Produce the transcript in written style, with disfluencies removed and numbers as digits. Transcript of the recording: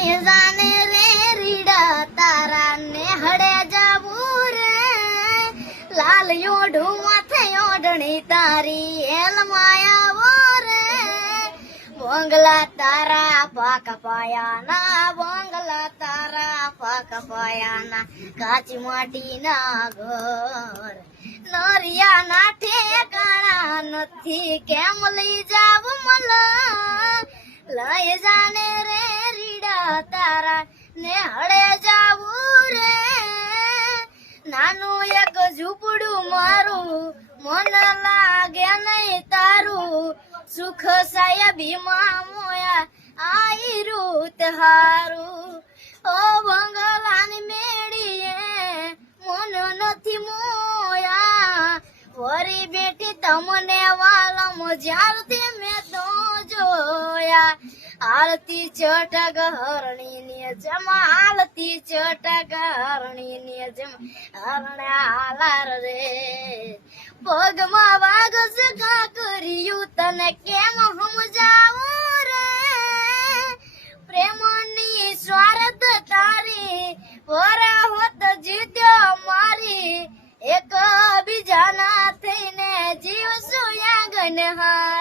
જાને રે રીડા તારા ને હડે જાવું રે લાલ યોઢું માથે ઓઢણી તારી એલ માયાવો રે બોંગલા તારા પાક પાયાના બોંગલા તારા પાક પાયાના કાચી માટીના ઘર નરિયા ના ઠેકાણા નથી કેમ લઈ જાવ મલા લઈ જાને રે રીડા તારા ને હળે જાવું રે નાનું એક ઝૂંપડું મારું મન લાગે નહીં તારું સુખ સાહેબી માં મોયા આઈ રૂત હારું ઓ બંગલાની મેળીએ મન નથી મોયા વરી બેઠી તમને વાલમ જ્યારથી મેં તો જોયા આરતી ચટક હરણી ને જમા આરતી ચટક હરણી ને જમા હરણા હાલાર રે પગમાં વાગ સગા કર્યું તને કેમ સમજાવું રે પ્રેમની સ્વાર્થ તારી વરા હોત જીત્યો મારી એક બીજાના થઈને જીવશું યાગન હા